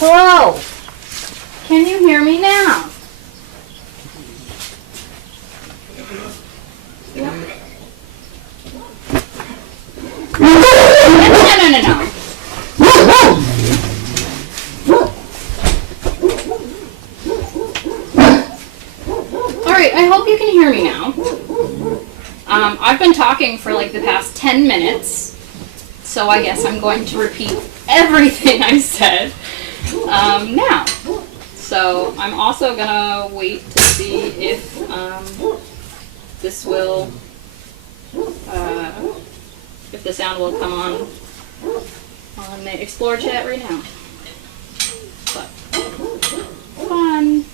Hello? Can you hear me now? Yep. No. Alright, I hope you can hear me now. I've been talking for like the past 10 minutes, so I guess I'm going to repeat everything I said now. So I'm also gonna wait to see if this will, if the sound will come on the Explore chat right now. But fun.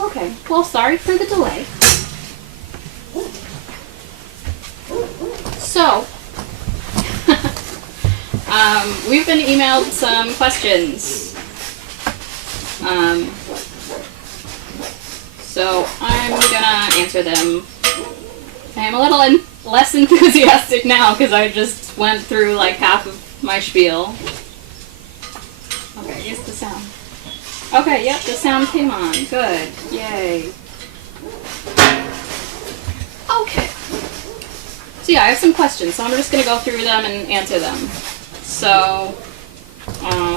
Okay, well, sorry for the delay. So, we've been emailed some questions. So I'm gonna answer them. I'm a little less enthusiastic now because I just went through like half of my spiel. Okay, here's the sound. Okay, yep, the sound came on. Good. Yay. Okay. So yeah, I have some questions, so I'm just going to go through them and answer them. So,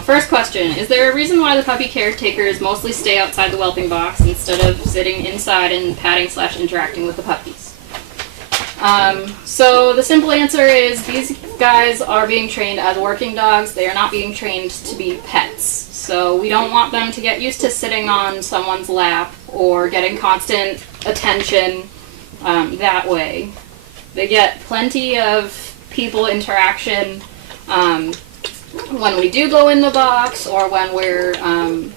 first question. Is there a reason why the puppy caretakers mostly stay outside the whelping box instead of sitting inside and patting/interacting with the puppies? So the simple answer is these guys are being trained as working dogs. They are not being trained to be pets. So we don't want them to get used to sitting on someone's lap or getting constant attention that way. They get plenty of people interaction when we do go in the box or when we're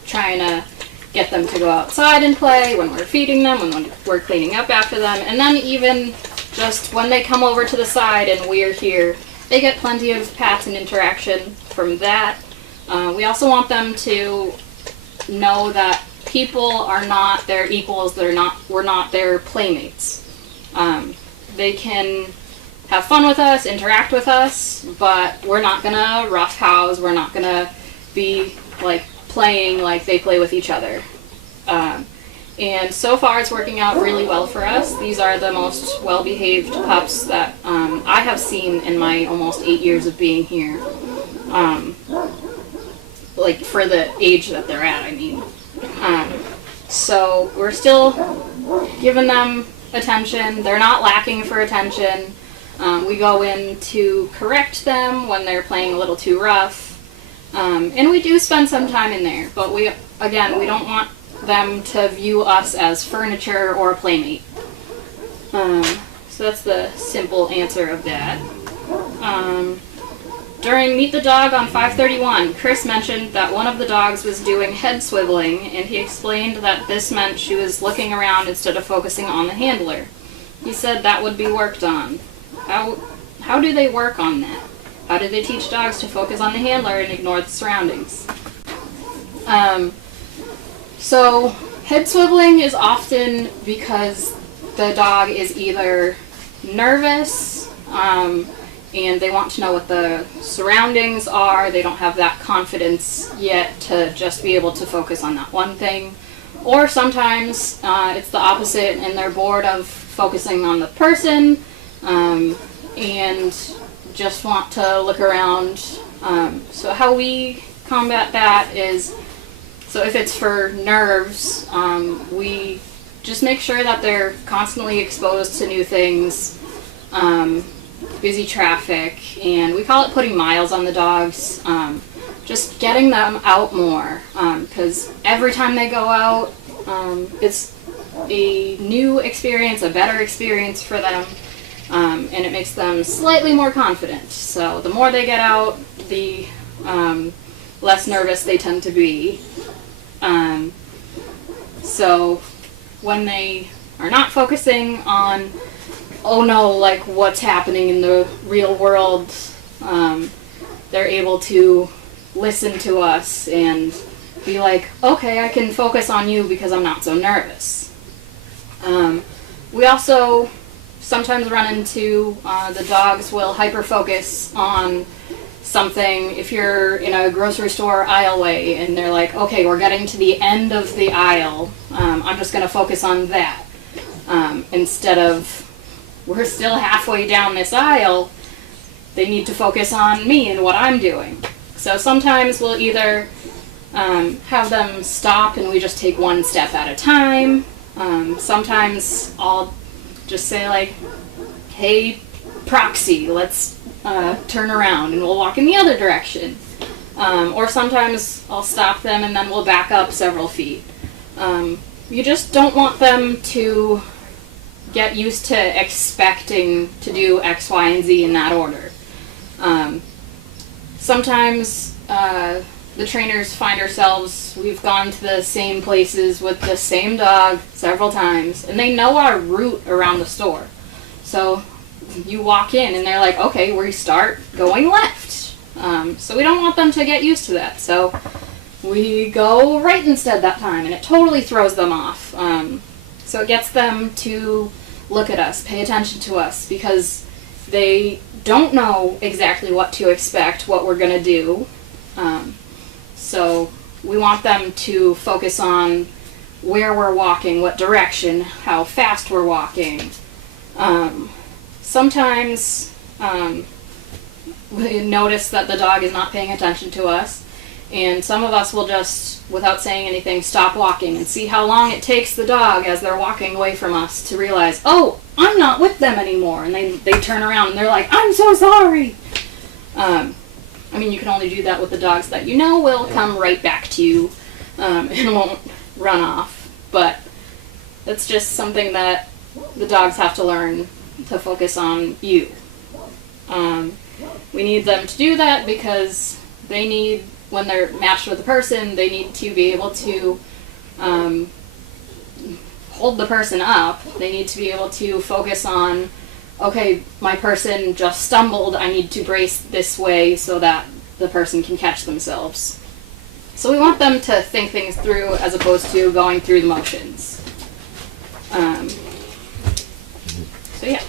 trying to get them to go outside and play, when we're feeding them, when we're cleaning up after them, and then even just when they come over to the side and we're here, they get plenty of pats and interaction from that. We also want them to know that people are not their equals, we're not their playmates. They can have fun with us, interact with us, but we're not gonna roughhouse, we're not gonna be like playing like they play with each other. And so far it's working out really well for us. These are the most well-behaved pups that I have seen in my almost 8 years of being here. Like for the age that they're at, I mean. So we're still giving them attention. They're not lacking for attention. We go in to correct them when they're playing a little too rough. And we do spend some time in there, but we don't want them to view us as furniture or a playmate. So that's the simple answer of that. During Meet the Dog on 531, Chris mentioned that one of the dogs was doing head swiveling, and he explained that this meant she was looking around instead of focusing on the handler. He said that would be worked on. How do they work on that? How do they teach dogs to focus on the handler and ignore the surroundings? So head swiveling is often because the dog is either nervous, and they want to know what the surroundings are. They don't have that confidence yet to just be able to focus on that one thing. Or sometimes it's the opposite and they're bored of focusing on the person and just want to look around. So how we combat that is, so if it's for nerves, we just make sure that they're constantly exposed to new things. Busy traffic, and we call it putting miles on the dogs, just getting them out more, because every time they go out, it's a new experience, a better experience for them, and it makes them slightly more confident. So the more they get out, the less nervous they tend to be. So when they are not focusing on, oh no, like what's happening in the real world, they're able to listen to us and be like, okay, I can focus on you because I'm not so nervous. We also sometimes run into the dogs will hyper-focus on something, if you're in a grocery store aisleway and they're like, okay, we're getting to the end of the aisle, I'm just going to focus on that. Instead of, we're still halfway down this aisle, they need to focus on me and what I'm doing. So sometimes we'll either have them stop and we just take one step at a time. Sometimes I'll just say like, hey, proxy, let's turn around and we'll walk in the other direction. Or sometimes I'll stop them and then we'll back up several feet. You just don't want them to get used to expecting to do X, Y, and Z in that order. Sometimes the trainers find ourselves, we've gone to the same places with the same dog several times, and they know our route around the store. So you walk in and they're like, okay, we start going left. So we don't want them to get used to that. So we go right instead that time, and it totally throws them off. So it gets them to look at us, pay attention to us, because they don't know exactly what to expect, what we're going to do. So we want them to focus on where we're walking, what direction, how fast we're walking. Sometimes we notice that the dog is not paying attention to us, and some of us will just, without saying anything, stop walking and see how long it takes the dog as they're walking away from us to realize, oh, I'm not with them anymore, and they turn around and they're like, I'm so sorry. I mean, you can only do that with the dogs that you know will come right back to you and won't run off, but that's just something that the dogs have to learn to focus on you. We need them to do that because they need, when they're matched with a person, they need to be able to hold the person up. They need to be able to focus on, okay, my person just stumbled, I need to brace this way so that the person can catch themselves. So we want them to think things through as opposed to going through the motions. So yeah.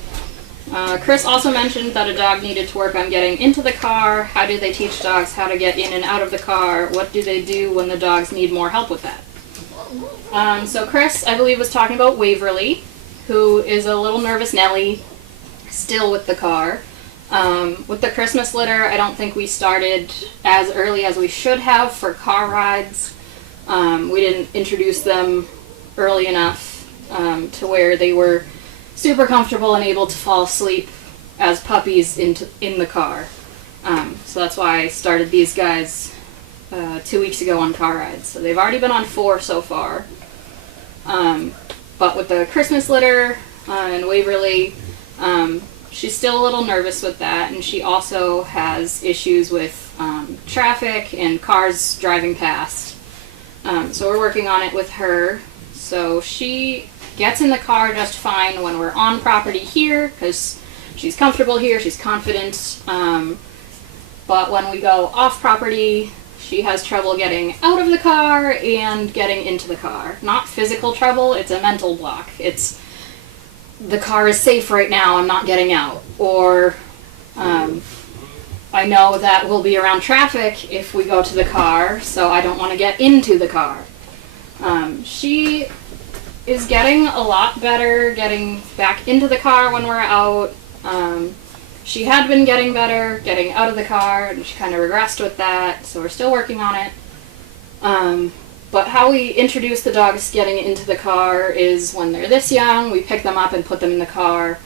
Chris also mentioned that a dog needed to work on getting into the car. How do they teach dogs how to get in and out of the car? What do they do when the dogs need more help with that? So Chris, I believe, was talking about Waverly, who is a little nervous Nelly, still with the car. With the Christmas litter, I don't think we started as early as we should have for car rides. We didn't introduce them early enough to where they were super comfortable and able to fall asleep as puppies in the car. So that's why I started these guys 2 weeks ago on car rides. So they've already been on 4 so far. But with the Christmas litter and Waverly, she's still a little nervous with that, and she also has issues with traffic and cars driving past. So we're working on it with her. So she gets in the car just fine when we're on property here because she's comfortable here, she's confident. But when we go off property, she has trouble getting out of the car and getting into the car. Not physical trouble, it's a mental block. It's, the car is safe right now, I'm not getting out. Or I know that we'll be around traffic if we go to the car, so I don't want to get into the car. She is getting a lot better getting back into the car when we're out. She had been getting better getting out of the car, and she kind of regressed with that, so we're still working on it. But how we introduce the dogs getting into the car is when they're this young, we pick them up and put them in the car.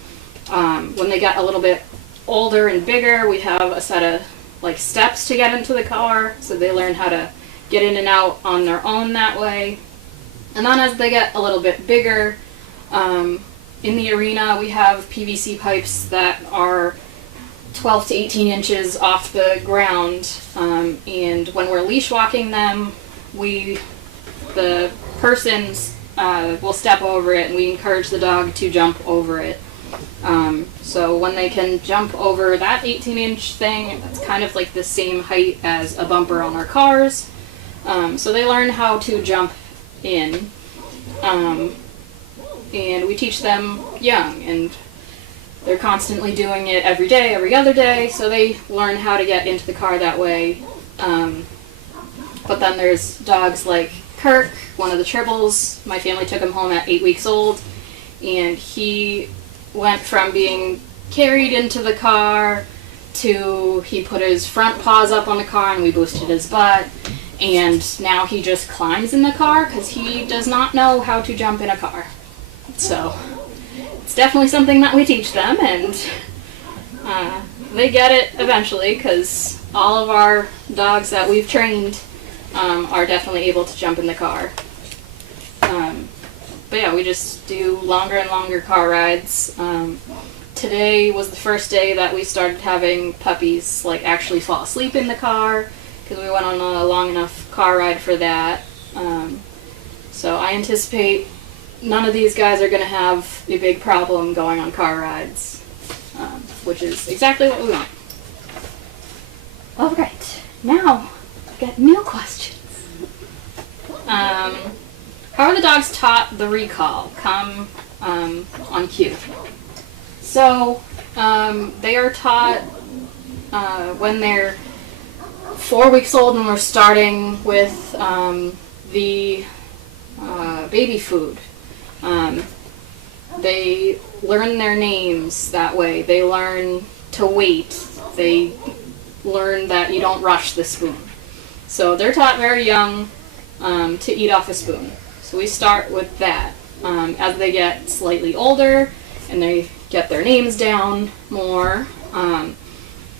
When they get a little bit older and bigger, we have a set of like steps to get into the car, so they learn how to get in and out on their own that way. And then as they get a little bit bigger, in the arena we have PVC pipes that are 12 to 18 inches off the ground, and when we're leash walking them, the persons will step over it, and we encourage the dog to jump over it. So when they can jump over that 18-inch thing, that's kind of like the same height as a bumper on our cars. So they learn how to jump in, and we teach them young. And they're constantly doing it every day, every other day, so they learn how to get into the car that way. But then there's dogs like Kirk, one of the Tribbles. My family took him home at 8 weeks old, and he went from being carried into the car to he put his front paws up on the car and we boosted his butt, and now he just climbs in the car because he does not know how to jump in a car. So it's definitely something that we teach them, and they get it eventually because all of our dogs that we've trained are definitely able to jump in the car. But yeah, we just do longer and longer car rides. Today was the first day that we started having puppies like actually fall asleep in the car because we went on a long enough car ride for that. So I anticipate none of these guys are going to have a big problem going on car rides, which is exactly what we want. Alright, now I've got new questions. How are the dogs taught the recall? Come on cue. So they are taught when they're 4 weeks old, and we're starting with the baby food. They learn their names that way. They learn to wait. They learn that you don't rush the spoon. So they're taught very young to eat off a spoon. So we start with that. As they get slightly older and they get their names down more,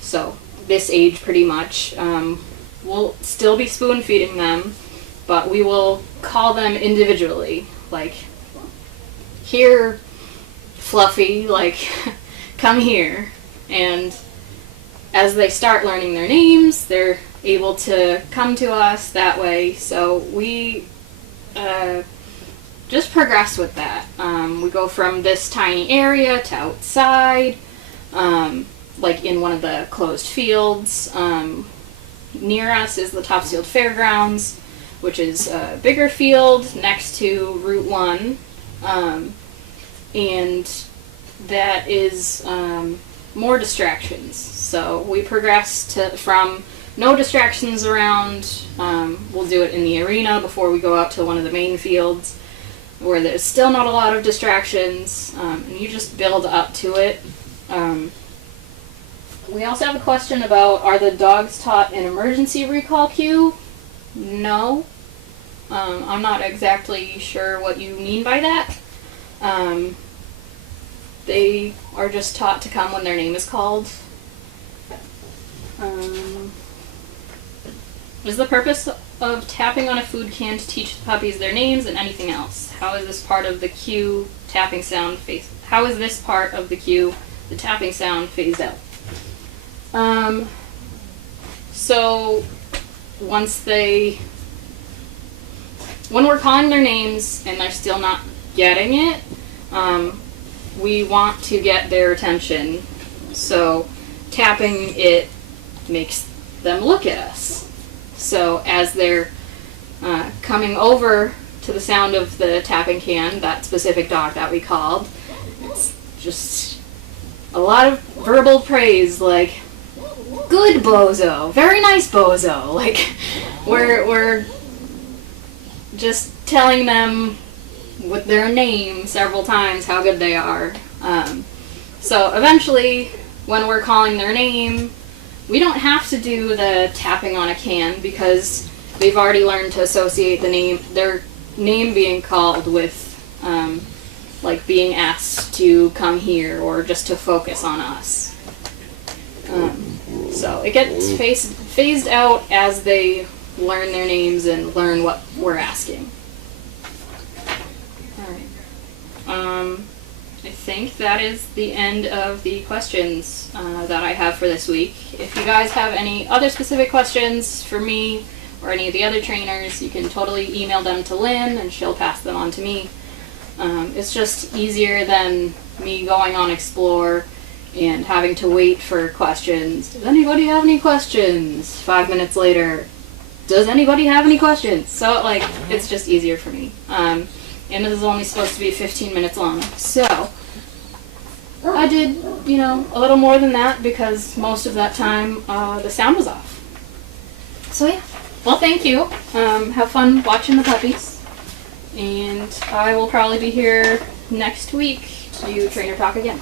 so this age pretty much, we'll still be spoon feeding them, but we will call them individually, like, here, Fluffy, like, come here. And as they start learning their names, they're able to come to us that way. So we just progress with that. We go from this tiny area to outside, like in one of the closed fields. Near us is the Topsfield Fairgrounds, which is a bigger field next to Route 1. And that is more distractions. So we progress from no distractions around. We'll do it in the arena before we go out to one of the main fields where there's still not a lot of distractions, and you just build up to it. We also have a question about, are the dogs taught an emergency recall cue? No. I'm not exactly sure what you mean by that. They are just taught to come when their name is called. Is the purpose of tapping on a food can to teach the puppies their names and anything else? How is this part of the cue tapping sound phased? How is this part of the cue, the tapping sound, phased out? So when we're calling their names and they're still not getting it, we want to get their attention. So tapping it makes them look at us. So as they're coming over to the sound of the tapping can, that specific dog that we called, it's just a lot of verbal praise, like, good Bozo, very nice Bozo. Like, we're just telling them with their name several times how good they are. So eventually, when we're calling their name, we don't have to do the tapping on a can because they've already learned to associate their name being called with like being asked to come here or just to focus on us. So it gets phased out as they learn their names and learn what we're asking. Alright. I think that is the end of the questions that I have for this week. If you guys have any other specific questions for me or any of the other trainers, you can totally email them to Lynn and she'll pass them on to me. It's just easier than me going on Explore and having to wait for questions. Does anybody have any questions? 5 minutes later, does anybody have any questions? So, like, it's just easier for me. And this is only supposed to be 15 minutes long. So, I did, you know, a little more than that because most of that time the sound was off. So yeah. Well, thank you. Have fun watching the puppies. And I will probably be here next week to do trainer talk again.